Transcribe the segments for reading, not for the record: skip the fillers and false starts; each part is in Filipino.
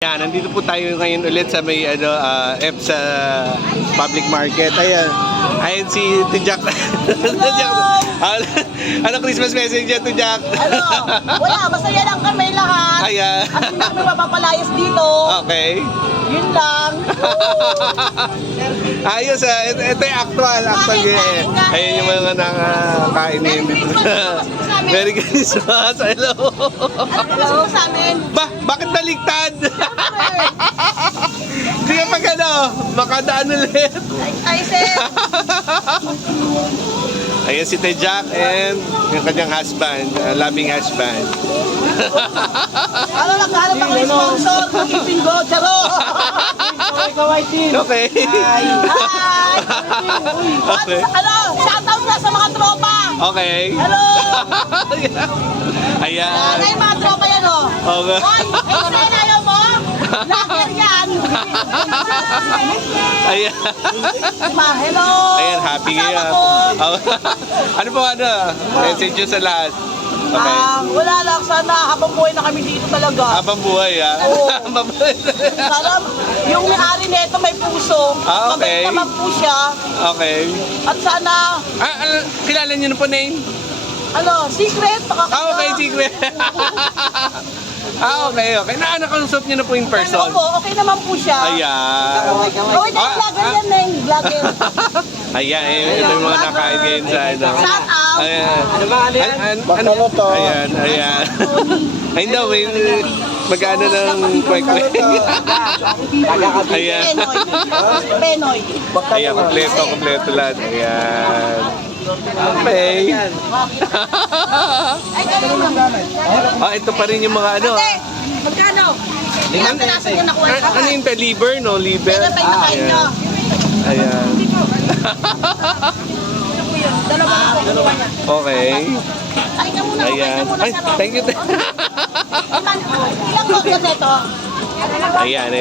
Yan, nandito po tayo ngayon ulit sa may EPSA Public Market. Ayan. Ayan si Tujak. Ano Christmas message niya, Tujak? Wala, masaya lang kami lahat. Ayan. At hindi kami mapapalayas dito. Okay. Yun lang. Ayos ito yung actual game. Ayan yung mga nakakainin dito. Merry Christmas. Hello. Ano gusto mo sa amin? Bakit baliktad? Hindi ka pag makadaan ulit. Ay, sir. Ayan si Tejak and yung kanyang husband, loving husband. Ano lang, hanap ako ng sponsor. Mag-ipin ko, charo. Okay. Hi. Okay. Ano, shoutout na sa mga tropa. Okay. Hello. Ayan. Ay, mga tropa yan, oh. Okay. Hoy, ay, sir, ayaw mo? Lager yan. Ayan. Hello. Ayan, happy Kasama ngayon. ko. Ano po message nyo sa lahat? Okay. Wala lang, sana habang buhay na kami dito talaga. Habang buhay, ha? Oo. Habang buhay. Sana yung may-ari nito may puso. Ah, okay. Mabait naman po siya. Okay. At sana, Kilala nyo na po name? secret. Okay, secret. Okay. Nakakausap nyo na po in person. Okay naman po siya. Ayan. Wait, vlogger yan na yung vlogger. Ayan, ito yung mga nakain ngayon sa Shout out. Ayan. Ano to? Ayan. Ay, no, mag-ano ng kwek-kwek. Ayan. Penoy. Ayan, kompleto lahat. Ayan. Okay. Ay, ganun lang. Ito pa rin yung mga Magkano? Ilang piraso yung nakuha? Ano yung liver, no? Liver. Pero pa yung nakain nyo. Ayan. Dalawa na po yung nakuha niya. Okay. Ay, ka muna. Ayan. Ay, thank you. Ilang boxes ito? Ayan.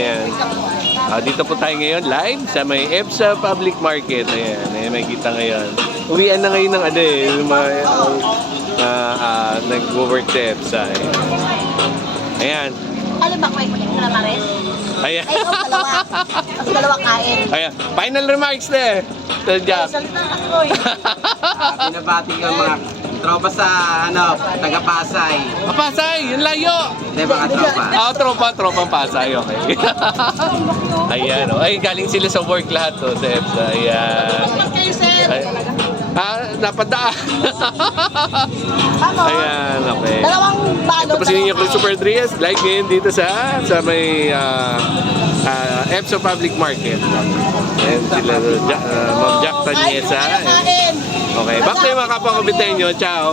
Dito po tayo ngayon live sa may EPSA Public Market. Ayan, may kita ngayon. Uwian na ngayon ng yung mga nag-work sa EPSA. Ayan. Ano ba kayo? Ito na pares? Ayan. Ay, dalawa. Tapos dalawa kain. Ayan. Final remarks na Jack. Salita ako eh. Binabati ko mga tropa sa taga Pasay. Pasay, yung layo. Hindi mga tropa. Tropang Pasay, okay. Ayan, Ay, galing sila sa work lahat sa EPSA. Ayan. Bakit kayo, sir? Napadaan. Ano? Ayan, okay. Dalawang balot. Ito pa si Ninyo Christopher Drias, live ngayon dito sa may EPSA Public Market. Ayan sila, Ma'am Jack Tanyesa. Kain. Okay, back to yung mga kapwa-kubitenyo. Ciao!